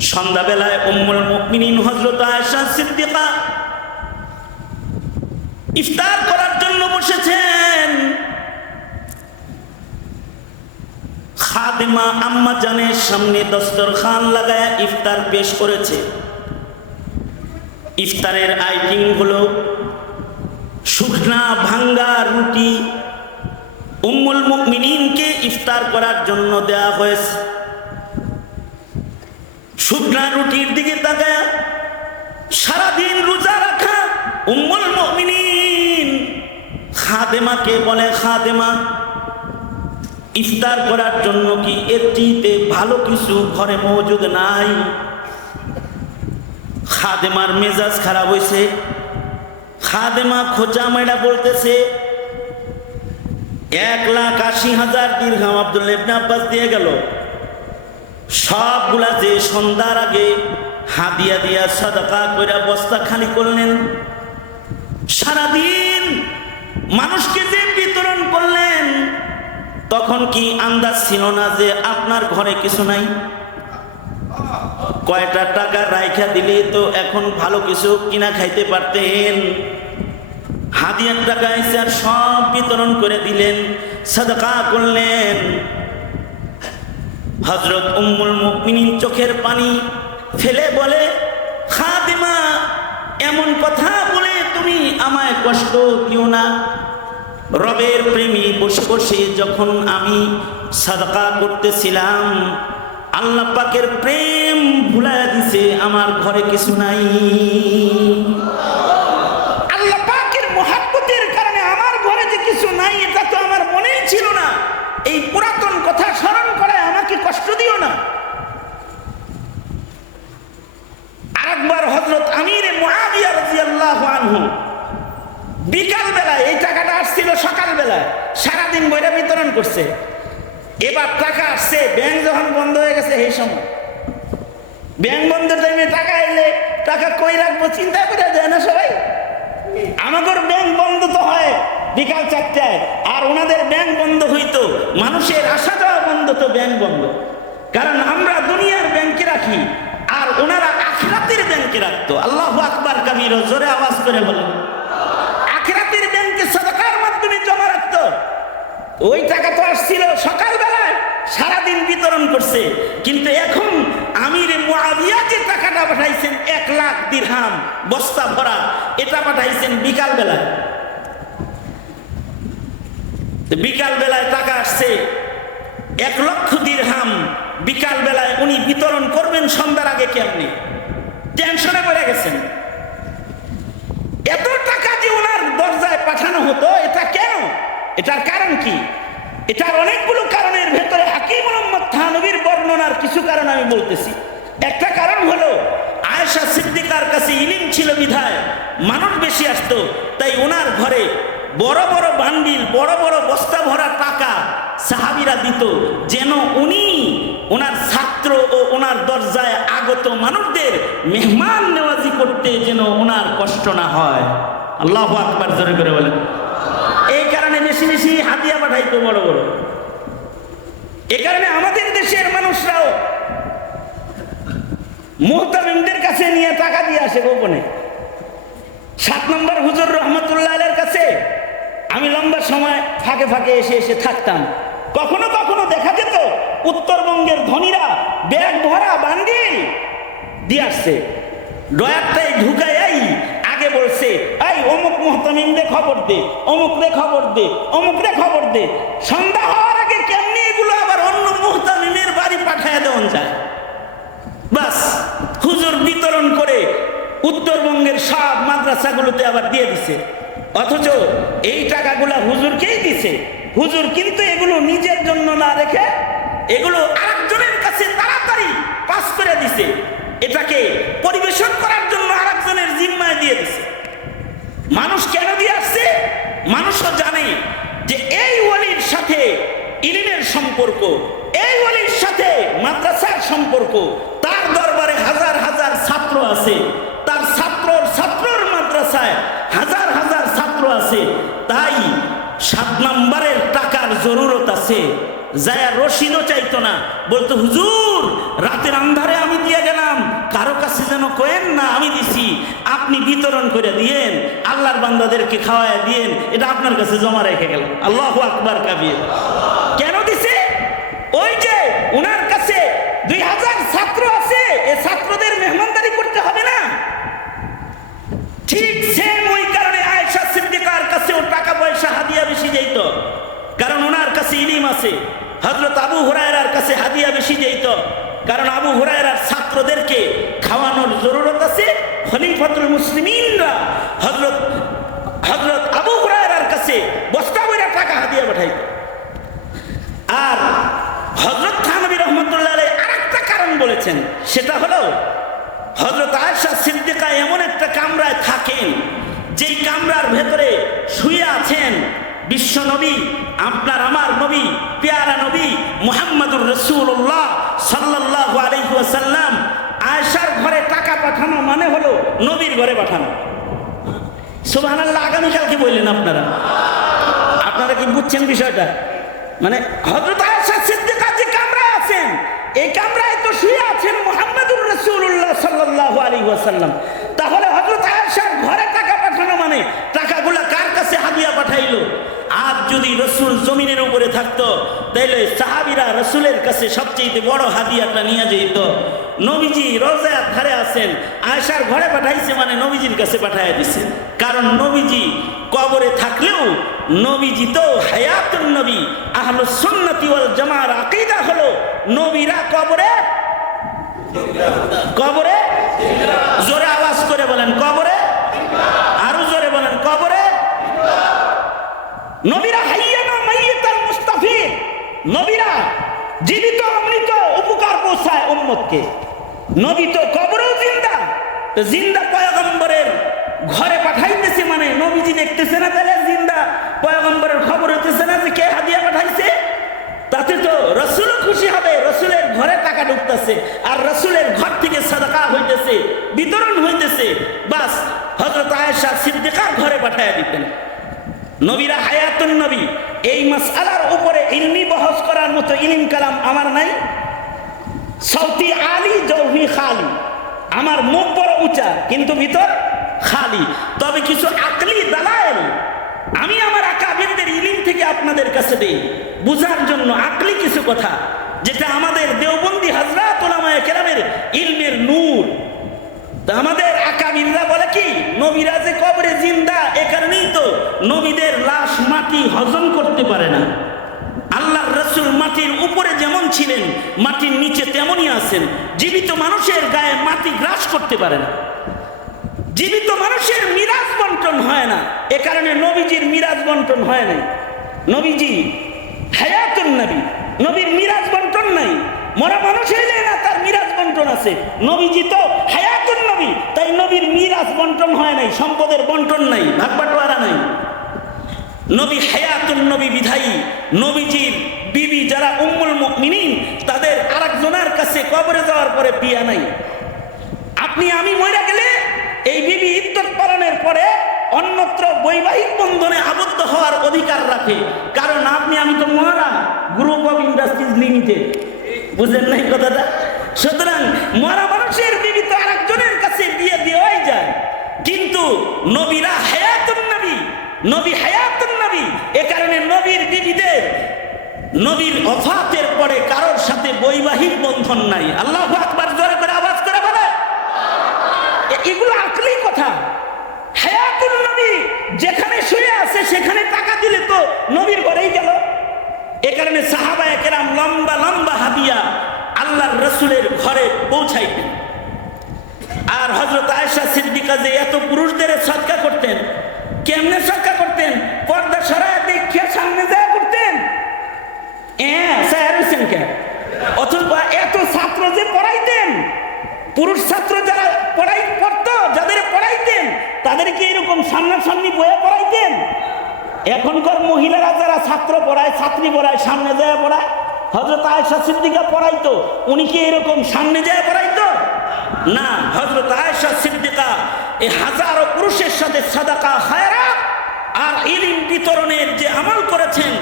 সন্ধ্যাবেলায় উম্মুল মুমিনিন হযরত আয়েশা সিদ্দিকা ইফতার করার জন্য বসেছেন। খাদেমা আম্মা জানের সামনে দস্তরখান লাগায় ইফতার পেশ করেছে। ইফতারের আইটেম হলো শুকনা ভাঙ্গা রুটি। উম্মুল মুমিনিনকে ইফতার করার জন্য দেয়া হয়েছে। শুকনা রুটির দিকে তাকায় সারাদিন রোজা রাখা উম্মুল মুমিনিন। খাদেমাকে বলে, খাদেমা, ইফতার করার জন্য কি এর ভালো কিছু ঘরে মজুদ নাই? খাদেমার মেজাজ খারাপ হয়েছে খাদেমা খোঁচা মেয়েরা বলতেছে, এক লাখ আশি হাজার দীর্ঘাম আব্দুল আব্বাস দিয়ে গেল। সবগুলা যে সন্ধ্যার আগে হাদিয়া দিয়া সাদাকা কইরা বস্তা খালি করলেন। সারাদিন মানুষকে যে বিতরণ করলেন, তখন কি আন্দাজ ছিল না যে আপনার ঘরে কিছু নাই? কয়টা টাকা রাইখা দিলে তো এখন ভালো কিছু কিনা খাইতে পারতেন। হাদিয়ার টাকা আর সব বিতরণ করে দিলেন, সাদকা করলেন। হজরত উম্মুল মুমিনিন চোখের পানি ফেলে বলে, খাদিমা, এমন কথা বলে তুমি আমায় কষ্ট দিও না। রবের প্রেমী বসে বসে যখন আমি সাদকা করতেছিলাম, আল্লাহ পাকের প্রেম ভুলাইয়া দিছে, আমার ঘরে কিছু নাই আল্লাহ পাকের মহাব্বতের কারণে আমার ঘরে যে কিছু নাই এটা তো আমার মনেই ছিল না এই পুরাতন কথা স্মরণ করে আমাকে কষ্ট দিও না আরেকবার হজরত আমির মুআবিয়া রাদিয়াল্লাহু আনহু বিকাল বেলায় এই টাকাটা আসছিল সকাল বেলায় সারাদিন বইটা বিতরণ করছে এবার টাকা আসছে ব্যাংক যখন বন্ধ হয়ে গেছে এই সময় ব্যাংক বন্ধ টাইমে টাকা এলে টাকা কই রাখব চিন্তা করে দেয় না সবাই আমাদের ব্যাংক বন্ধ তো হয় বিকাল চারটায় আর ওনাদের ব্যাংক বন্ধ হইতো মানুষের আসা যাওয়া বন্ধ তো ব্যাংক বন্ধ কারণ আমরা দুনিয়ার ব্যাংকে রাখি আর ওনারা আখিরাতের ব্যাংকে রাখতো। আল্লাহ আকবার কাবির জোরে আওয়াজ করে বলেন। আখিরাতের ব্যাংকে সদকার মাধ্যমে জমা রাখতো। ওই টাকা তো আসছিল সকালবেলায়, সারাদিন বিতরণ করছে। কিন্তু এখন আমির মুআবিয়া যে টাকাটা পাঠাইছেন, এক লাখ দিরহাম, বস্তা ভরা, এটা পাঠাইছেন বিকাল বেলায় বিকাল বেলায় টাকা আসছে, এক লক্ষ দিরহাম বিকাল বেলায় উনি বিতরণ করবেন সন্ধ্যার আগে কেমনি টেনশনে পড়ে গেছেন। এত টাকা যে ওনার দরজায় পাঠানো হতো, এটা কেন? এটার কারণ কি? এটার অনেকগুলো কারণের ভেতরে হাকিম মোহাম্মদ থানবীর বর্ণনার কিছু কারণ আমি বলতেছি। একটা কারণ হলো, আয়েশা সিদ্দিকার কাছে ইলিম ছিল বিধায়, মানুষ বেশি আসতো, তাই ওনার ঘরে বড় বড় বান্ডিল, বড় বড় বস্তা ভরা টাকা সাহাবিরা দিত, যেন উনি ওনার ছাত্র ও ওনার দরজায় আগত মানুষদের মেহমান নেওয়াজি করতে যেন ওনার কষ্ট না হয়। আল্লাহ আকবার জোরে করে বলেন। এই কারণে বেশি বেশি হাতিয়া পাঠাইতো বড় বড়। এ কারণে আমাদের দেশের মানুষরাও মোহতামিমদের কাছে নিয়ে টাকা দিয়ে আসে গোপনে। সাত নম্বর হুজুর রহমতুল্লাহ কাছে আমি লম্বা সময় ফাঁকে ফাঁকে এসে এসে থাকতাম। কখনো কখনো দেখা যেত উত্তরবঙ্গের ধনীরা ব্যাগ ভরা বান্ডিল দিয়ে আসছে। ডয়ারটাই ঢুকাই আগে বলছে, এই, অমুক মোহতামিম রে খবর দে অমুক রে খবর দে অমুক রে খবর দে। সন্ধ্যা হওয়ার আগে কেমনি এগুলো আবার অন্য মোহতামিমের বাড়ি পাঠায় দেওয়া যায়। বাস, হুজুর বিতরণ করে উত্তরবঙ্গের সব মাদ্রাসাগুলোতে আবার দিয়ে দিছে। অথচ এই টাকাগুলা হুজুরকেই দিছে। হুজুর, কিন্তু এগুলো নিজের জন্য না রেখে এগুলো আরেকজনের কাছে তাড়াতাড়ি পাস করে দিছে। এটাকে পরিবেশন করার জন্য আরেকজনের জিম্মায় দিয়ে দিছে। মানুষ কেন দিয়ে আসছে? মানুষও জানে যে এই ওয়ালির সাথে ইলিমের সম্পর্ক, এই ওয়ালির সাথে মাদ্রাসার সম্পর্ক। তার দরবারে হাজার হাজার ছাত্র আছে। তার ছাত্রর ছাত্রর মাদ্রাসায় হাজার হাজার ছাত্র আছে। তাই সাত নাম্বারের টাকার জরুরত আছে। যায়া রশিদও চাইতো না। বলতো, হুজুর, রাতের আন্ধারে আমি দিয়ে গেলাম। কারও কাছে যেন কয়েন না আমি দিছি। আপনি বিতরণ করে দিয়েন। আল্লাহর বান্দাদেরকে খাওয়ায় দিয়েন। এটা আপনার কাছে জমা রেখে গেলাম। আল্লাহ আকবার কাবির কেন দিছে ওই যে ওনার কাছে দুই হাজার ছাত্র আছে এ ছাত্রদের মেহমানদারি করতে হবে না ঠিক সেম ওই কারণে আয়েশা সিদ্দিকার কাছেও টাকা পয়সা হাদিয়া বেশি যেত কারণ ওনার কাছে ইলিম আছে। হজরত আবু হুরায়রার কাছে হাদিয়া বেশি যেত কারণ আবু হুরায়রার ছাত্রদেরকে খাওয়ানোর জরুরত আছে। খলিফাতুল মুসলিমিনরা হজরত হজরত আবু হুরায়রার কাছে বস্তা বইরা টাকা হাদিয়া পাঠাইত। আর হজরত থানবী রহমতুল্লাহ আলাই আরেকটা কারণ বলেছেন। সেটা হলো হজরত আয়সা সিদ্দিকা এমন একটা কামরায় থাকেন, যেই কামরার ভেতরে শুয়ে আছেন বিশ্ব নবী, আপনার আমার নবী, পেয়ারা নবী মুহাম্মদুর রসুল্লাহ সাল্লাহ আলহিহাসাল্লাম আয়সার ঘরে টাকা পাঠানো মানে হলো নবীর ঘরে পাঠানো। সুবাহ আগামীকালকে বললেন আপনারা? আপনারা কি বুঝছেন বিষয়টা? মানে হজরত আয়েশা সিদ্দিকা যে কামরায় আছেন, এই কামরায় তো শুয়ে আছেন মুহাম্মদুর রাসূলুল্লাহ সাল্লাল্লাহু আলাইহি ওয়াসাল্লাম। তাহলে হযরত আয়েশার ঘরে টাকা পাঠানো মানে টাকাগুলা কার কাছে হাদিয়া পাঠাইলো আর যদি রসুল জমিনের উপরে থাকতো। তাইলে সাহাবিরা রসুলের কাছে সবচেয়ে বড় হাদিয়াটা নিয়ে যেত নবীজি রোজার ধারে আছেন আয়েশার ঘরে পাঠাইছে মানে নবীজির কাছে পাঠাইয়া দিছে। কারণ নবীজি কবরে থাকলেও নবীজি তো হায়াতুন নবী, আহলুস সুন্নতি ওয়াল জামার আকীদা হলো নবীরা কবরে কবরে জোরে আওয়াজ করে বলেন, কবরে? আরও জোরে বলেন, কবরে? নবীরা হাইয়ানা মাইয়াতাল মুস্তাফির। নবীরা জীবিত অমৃত উপকার পৌঁছায় উম্মতকে। নবী তো কবরেও জিন্দা, তো জিন্দা পয়গম্বরের ঘরে পাঠাইতেছে মানে নবীজি দেখতেছে না তাহলে জিন্দা পয়গম্বরের খবর হইতেছে না যে কে হাদিয়া পাঠাইছে? তাতে তো রসুলও খুশি হবে, রসুলের ঘরে টাকা ঢুকতেছে আর রসুলের ঘর থেকে সাদাকা হইতেছে, বিতরণ হইতেছে। বাস হজরত আয়েশা সিদ্দিকার ঘরে পাঠাইয়া দিতেন। নবীরা হায়াতুন নবী। এই মাসআলার উপরে ইলমি বহস করার মতো ইলিম কালাম আমার নাই। সৌতি আলী, জৌহি খালি। আমার মুখ বড় উঁচা, কিন্তু ভিতর খালি। তবে কিছু আকলি দালায়েল আমি আমার আকাবিরদের ইলিম থেকে আপনাদের কাছে দেই। বুঝার জন্য আকলি কিছু কথা, যেটা আমাদের দেওবন্দি হাজরাত ওলামায়ে কেরামের ইলমের নূর। তা আমাদের আকাবিররা বলে কি? নবীরা যে কবরে জিন্দা, এ কারণেই তো নবীদের লাশ মাটি হজম করতে পারে না। আল্লাহর রসুল মাটির উপরে যেমন ছিলেন, মাটির নিচে তেমনই আছেন। জীবিত মানুষের গায়ে মাটি গ্রাস করতে পারে না। জীবিত মানুষের মিরাজ বন্টন হয় না। এ কারণে নবীজির মিরাজ বন্টন হয় নাই। নবীজি হায়াতুন নবী। নবীর মিরাজ বন্টন নাই। মরা মানুষ হইলে না তার মিরাজ বন্টন আছে। নবীজি তো নবী তাই নবীর মিরাজ বন্টন হয় নাই, সম্পদের বন্টন নাই ভাগ বাটোয়ারা নাই। নবী হায়াতুন নবী বিধায়ী, নবীজির বিবি যারা উম্মুল মুমিনিন, তাদের আরেকজনের কাছে কবরে যাওয়ার পরে বিয়া নাই। আপনি আমি মরে গেলে এই বিবি ইদ্যত পালনের পরে অন্যত্র বৈবাহিক বন্ধনে আবদ্ধ হওয়ার অধিকার রাখে। কারণ আপনি, আমি তো মহারা গ্রুপ অফ ইন্ডাস্ট্রিজ লিমিটেড বুঝলেন নাই কথাটা? সুতরাং মরা মানুষের বিবি তো আরেকজনের কাছে বিয়ে দেওয়াই যায় কিন্তু নবীরা হায়াতুন নবী নবী হায়াতুন নবী। এ কারণে নবীর বিবিদের, নবীর অফাতের পরে কারোর সাথে বৈবাহিক বন্ধন নাই। আল্লাহ আকবার জোরে করে আওয়াজ করে বলে। এগুলো আকলি কথা। হায়াতুল নবী, যেখানে শুয়ে আছে সেখানে টাকা দিলে তো নবীর ঘরেই গেল। এ কারণে সাহাবা একেরাম লম্বা লম্বা হাবিয়া আল্লাহর রসুলের ঘরে পৌঁছাইতেন। আর হজরত আয়েশা সিদ্দিকা যে এত পুরুষদের সৎকা করতেন, কেমনে সৎকা করতেন? পর্দা সরায় দেখিয়ে সামনে যায় করতেন। অথবা এত ছাত্র যে পড়াইতেন, পুরুষ ছাত্র যারা পড়াই, পড়তো, যাদের পড়াইতেন, তাদেরকে এরকম সামনাসামনি বয়ে পড়াইতেন। এখনকার মহিলারা যারা ছাত্র পড়ায়, ছাত্রী পড়ায়, সামনে যায় পড়ায় হজরত আয়েশা সিদ্দিকা পড়াইতো, উনি কি এরকম সামনে যায় পড়াইতো? না হজরত আয়েশা সিদ্দিকা, এই হাজারো পুরুষের সাথে সাদাকা হায়রা আর ইলিম বিতরণের যে আমল করেছেন,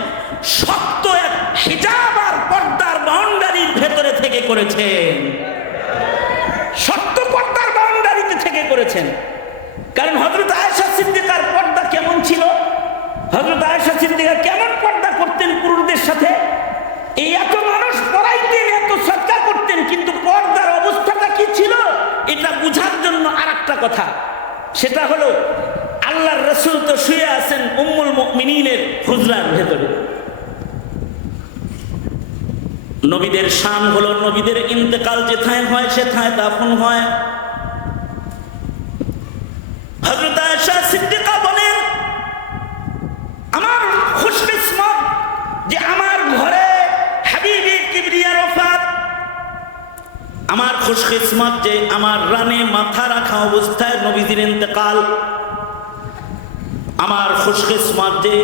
শক্ত এক হিজাব আর পর্দার বাউন্ডারির ভেতরে থেকে করেছেন। শক্ত পর্দার বাউন্ডারিতে থেকে করেছেন। কারণ হজরত আয়েশা সিদ্দিকার পর্দা কেমন ছিল? হজরত আয়েশা সিদ্দিকা কেমন পর্দা করতেন পুরুষদের সাথে? এই এত মানুষ পড়াইতেন, এত সৎকার করতেন, কিন্তু পর্দার অবস্থাটা কি ছিল এটা বুঝার জন্য আর একটা কথা। সেটা হলো, আল্লাহর রসুল তো শুয়ে আছেন উম্মুল মিনীনের হুজরার ভেতরে। নবীদের শান হলো, নবীদের ইন্তেকাল যেথায় হয়, সেথায় দাফন হয়। হজরত বলেন, আমার খুশকিসমত যে আমার ঘরে আমার খুশকিসমত যে আমার রানে মাথা রাখা অবস্থায় নবীজির ইন্তেকাল। আমার খুশকিসমত যে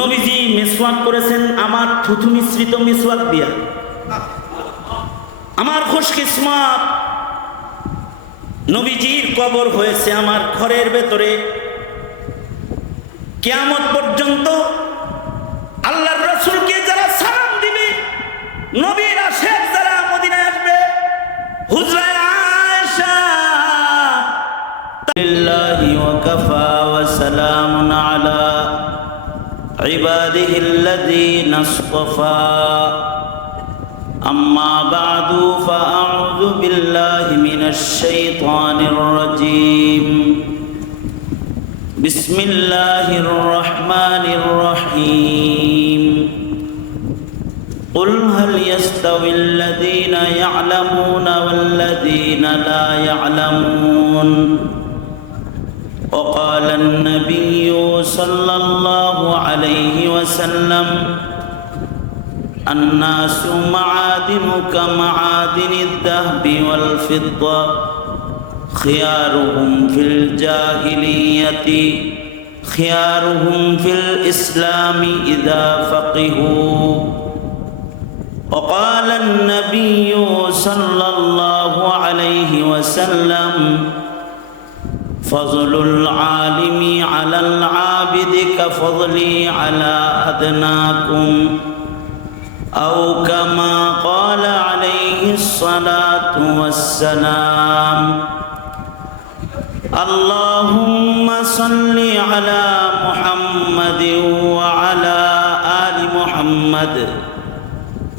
নবীজি মিসওয়াক করেছেন আমার থুথু মিশ্রিত মিসওয়াক দিয়া। আমার খুশকিসমত নবীজির কবর হয়েছে আমার ঘরের ভেতরে। কেয়ামত পর্যন্ত আল্লাহর রসুলকে যারা সালাম দিবে, নবীর আশেখ হুজরায় আয়েশা لله وكفى وسلام على عباده الذين اصطفى أما بعد فأعوذ بالله من الشيطان الرجيم بسم الله الرحمن الرحيم قل هل يستوي الذين يعلمون والذين لا يعلمون؟ وقال النبي صلى الله عليه وسلم الناس معادن كمعادن الذهب والفضة خيارهم في الجاهلية خيارهم في الإسلام إذا فقهوا. وقال النبي صلى الله عليه وسلم فضل العالم على العابد كفضلي على أدناكم أو كما قال عليه الصلاة والسلام اللهم صل على محمد وعلى آل محمد.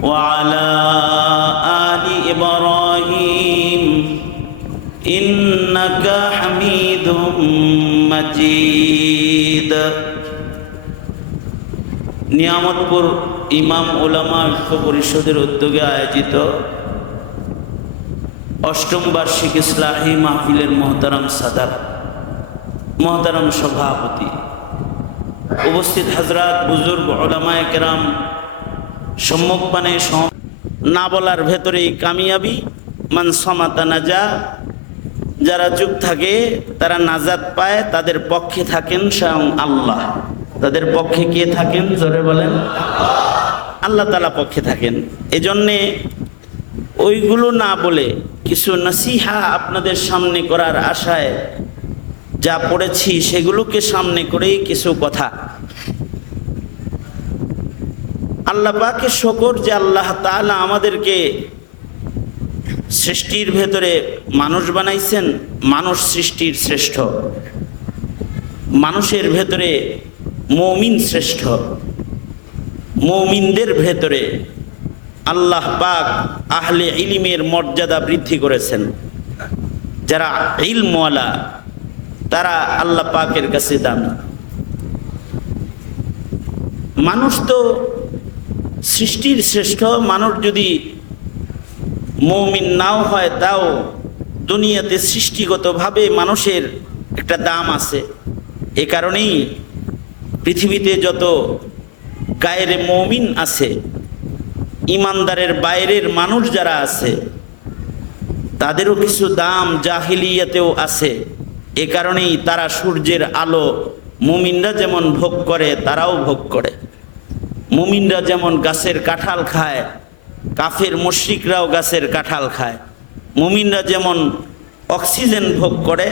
وعلى آل إبراهيم إنك حميد مجيد নিয়ামতপুর ইমাম ওলামা ঐক্য পরিষদের উদ্যোগে আয়োজিত অষ্টম বার্ষিক ইসলাহী মাহফিলের মহতারাম সাদার মহতারাম সভাপতি উপস্থিত হাজরাত বুজুর্গ ওলামায় কেরাম সম্মুখপানে সম- না বলার ভেতরেই কামিয়াবি, মান সমাতা নাজা। যারা চুপ থাকে, তারা নাজাত পায়, তাদের পক্ষে থাকেন স্বয়ং আল্লাহ। তাদের পক্ষে কে থাকেন? জোরে বলেন। আল্লাহ তালা পক্ষে থাকেন। এজন্যে ওইগুলো না বলে কিছু নসিহা আপনাদের সামনে করার আশায় যা পড়েছি, সেগুলোকে সামনে করেই কিছু কথা। আল্লাহ পাকে শকর যে আল্লাহ তাআলা আমাদেরকে সৃষ্টির ভেতরে মানুষ বানাইছেন, মানুষ সৃষ্টির শ্রেষ্ঠ। মানুষের ভেতরে মৌমিন শ্রেষ্ঠ। মৌমিনদের ভেতরে আল্লাহ পাক আহলে ইলিমের মর্যাদা বৃদ্ধি করেছেন। যারা ইলমওয়ালা, তারা আল্লাহ পাকের কাছে দামি মানুষ তো সৃষ্টির শ্রেষ্ঠ মানুষ যদি মৌমিন নাও হয়, তাও দুনিয়াতে সৃষ্টিগতভাবে মানুষের একটা দাম আছে। এ কারণেই পৃথিবীতে যত গায়ের মৌমিন আছে, ইমানদারের বাইরের মানুষ যারা আছে, তাদেরও কিছু দাম জাহিলিয়াতেও আছে। এ কারণেই তারা সূর্যের আলো মুমিনরা যেমন ভোগ করে, তারাও ভোগ করে। মুমিনরা যেমন গাছের কাঁঠাল খায়, কাফের মুশ্রিকরাও গাছের কাঁঠাল খায়। মুমিনরা যেমন অক্সিজেন ভোগ করে,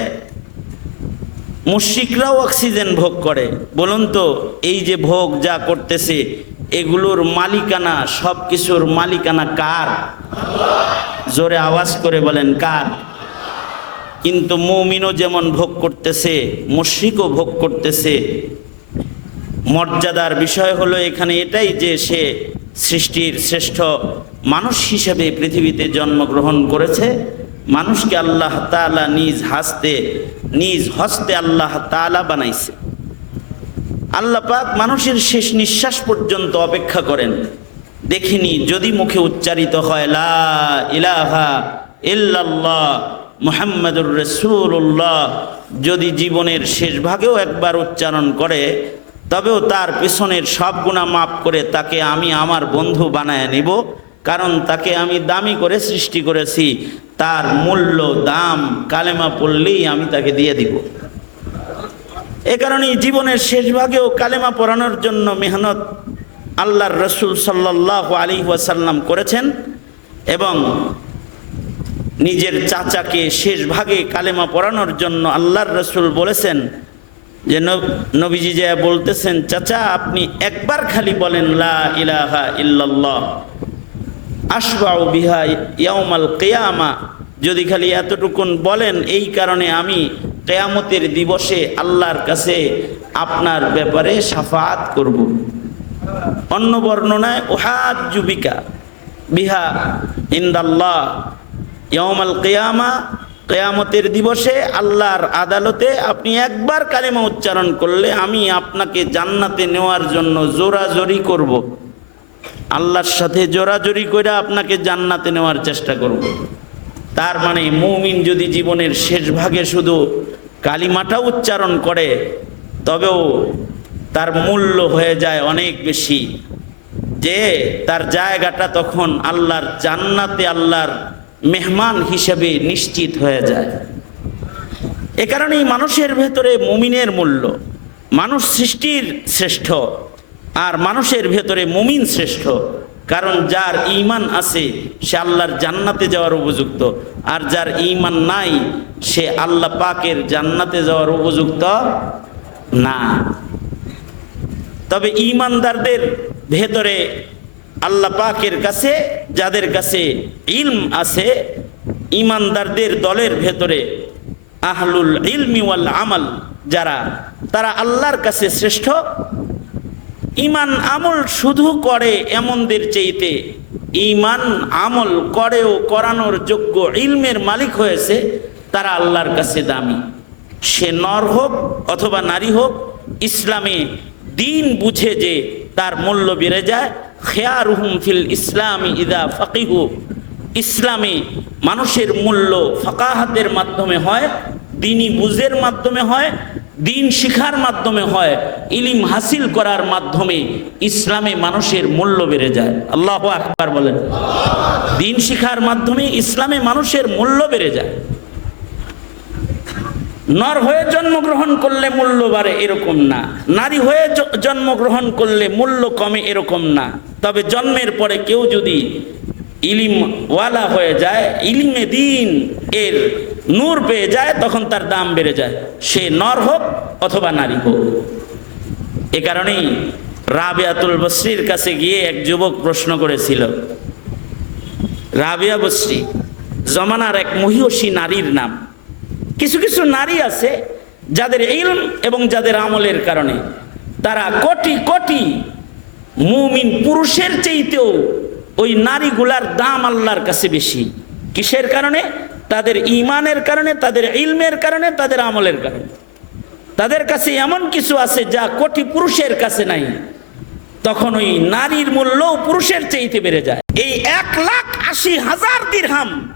মুশ্রিকরাও অক্সিজেন ভোগ করে। বলুন তো, এই যে ভোগ যা করতেছে, এগুলোর মালিকানা সব কিছুর মালিকানা কার? জোরে আওয়াজ করে বলেন, কার? কিন্তু মৌমিনও যেমন ভোগ করতেছে, মুশ্রিকও ভোগ করতেছে মর্যাদার বিষয় হলো এখানে এটাই যে সে সৃষ্টির শ্রেষ্ঠ মানুষ হিসেবে পৃথিবীতে জন্মগ্রহণ করেছে। মানুষকে আল্লাহ তাআলা নিজ হাসতে, নিজ হস্তে আল্লাহ তাআলা বানাইছে। আল্লাহ পাক মানুষের শেষ নিঃশ্বাস পর্যন্ত অপেক্ষা করেন। দেখিনি, যদি মুখে উচ্চারিত হয়, লা ইলাহা ইল্লাল্লাহ মুহাম্মাদুর রাসূলুল্লাহ, যদি জীবনের শেষ ভাগেও একবার উচ্চারণ করে তবেও তার পেছনের সব গুণা মাফ করে তাকে আমি আমার বন্ধু বানায় নিব, কারণ তাকে আমি দামি করে সৃষ্টি করেছি। তার মূল্য, দাম, কালেমা পড়লেই আমি তাকে দিয়ে দিব। এ কারণে জীবনের শেষ ভাগেও কালেমা পড়ানোর জন্য মেহনত আল্লাহর রসুল সাল্লাহ আলী ওয়াসাল্লাম করেছেন এবং নিজের চাচাকে শেষ ভাগে কালেমা পড়ানোর জন্য আল্লাহর রসুল বলেছেন যে নব- নবীজি যে বলতেছেন, চাচা, আপনি একবার খালি বলেন, লা ইলাহা ইল্লাল্লাহ আসবাউ বিহা ইয়াউমাল কেয়ামা। যদি খালি এতটুকুন বলেন, এই কারণে আমি কেয়ামতের দিবসে আল্লাহর কাছে আপনার ব্যাপারে সাফাত করব। অন্য বর্ণনায় ওহাদ জুবিকা বিহা ইন্দাল্লাহ, ইয়াউমাল কেয়ামা কেয়ামতের দিবসে আল্লাহর আদালতে আপনি একবার কালেমা উচ্চারণ করলে আমি আপনাকে জান্নাতে নেওয়ার জন্য জোরাজোরি করব। আল্লাহর সাথে জোরাজোরি করে আপনাকে জান্নাতে নেওয়ার চেষ্টা করব। তার মানে মৌমিন যদি জীবনের শেষ ভাগে শুধু কালিমাটা উচ্চারণ করে, তবেও তার মূল্য হয়ে যায় অনেক বেশি যে তার জায়গাটা তখন আল্লাহর জান্নাতে আল্লাহর মেহমান হিসেবে নিশ্চিত হয়ে যায়। এ কারণেই মানুষের ভেতরে মুমিনের মূল্য। মানুষ সৃষ্টির শ্রেষ্ঠ আর মানুষের ভেতরে মুমিন শ্রেষ্ঠ। কারণ যার ঈমান আছে, সে আল্লাহর জান্নাতে যাওয়ার উপযুক্ত। আর যার ঈমান নাই, সে আল্লাহ পাকের জান্নাতে যাওয়ার উপযুক্ত না। তবে ঈমানদারদের ভেতরে আল্লাহ পাকের কাছে, যাদের কাছে ইলম আছে ঈমানদারদের দলের ভেতরে আহলুল ইলমি ওয়াল আমাল যারা, তারা আল্লাহর কাছে শ্রেষ্ঠ। ইমান আমল শুধু করে এমনদের চেয়েতে ইমান আমল করেও করানোর যোগ্য ইলমের মালিক হয়েছে, তারা আল্লাহর কাছে দামি। সে নর হোক অথবা নারী হোক, ইসলামে দিন বুঝে যে তার মূল্য বেড়ে যায় খেয়ারুহুম ফিল ইসলামী ইদা ফকিহু। ইসলামে মানুষের মূল্য ফাকাহাতের মাধ্যমে হয় দিনই বুঝের মাধ্যমে হয়, দিন শিখার মাধ্যমে হয়, ইলিম হাসিল করার মাধ্যমে ইসলামে মানুষের মূল্য বেড়ে যায়। আল্লাহ আকবার বলেন। দিন শিখার মাধ্যমে ইসলামে মানুষের মূল্য বেড়ে যায়। নর হয়ে জন্মগ্রহণ করলে মূল্য বাড়ে এরকম না। নারী হয়ে জন্মগ্রহণ করলে মূল্য কমে এরকম না। তবে জন্মের পরে কেউ যদি ইলিম ওয়ালা হয়ে যায়, ইলিমে দিন এর নূর পেয়ে যায়, তখন তার দাম বেড়ে যায়। সে নর হোক অথবা নারী হোক। এ কারণেই রাবিয়াতুল বসরির কাছে গিয়ে এক যুবক প্রশ্ন করেছিল, রাবিয়া বসরি জমানার এক মহিষী নারীর নাম। কিছু কিছু নারী আছে যাদের ইলম এবং যাদের আমলের কারণে তারা কোটি কোটি মুমিন পুরুষের চাইতেও ওই নারীগুলার দাম আল্লাহর কাছে বেশি। কিসের কারণে? তাদের ইমানের কারণে, তাদের ইলমের কারণে, তাদের আমলের কারণে। তাদের কাছে এমন কিছু আছে যা কোটি পুরুষের কাছে নাই। তখন ওই নারীর মূল্য পুরুষের চাইতে বেড়ে যায়। এই এক লাখ আশি হাজার দিরহাম,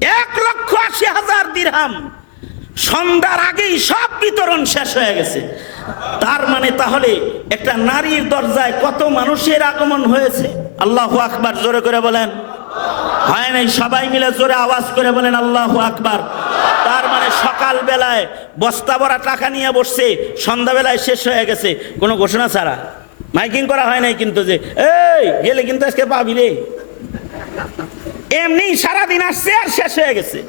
এক লক্ষ আশি হাজার দিরহাম সন্ধ্যার আগেই সব বিতরণ শেষ হয়ে গেছে। তার মানে তাহলে একটা নারীর দরজায় কত মানুষের আগমন হয়েছে? আল্লাহ আকবার, জোরে করে বলেন। হয় নাই? সবাই মিলে জোরে আওয়াজ করে বলেন, আল্লাহ আকবার। তার মানে সকাল বেলায় বস্তা ভরা টাকা নিয়ে বসছে, সন্ধ্যাবেলায় শেষ হয়ে গেছে। কোনো ঘোষণা ছাড়া। মাইকিং করা হয় নাই কিন্তু যে, এই, গেলে কিন্তু আজকে পাবি রে। এমনি সারাদিন আসছে আর শেষ হয়ে গেছে।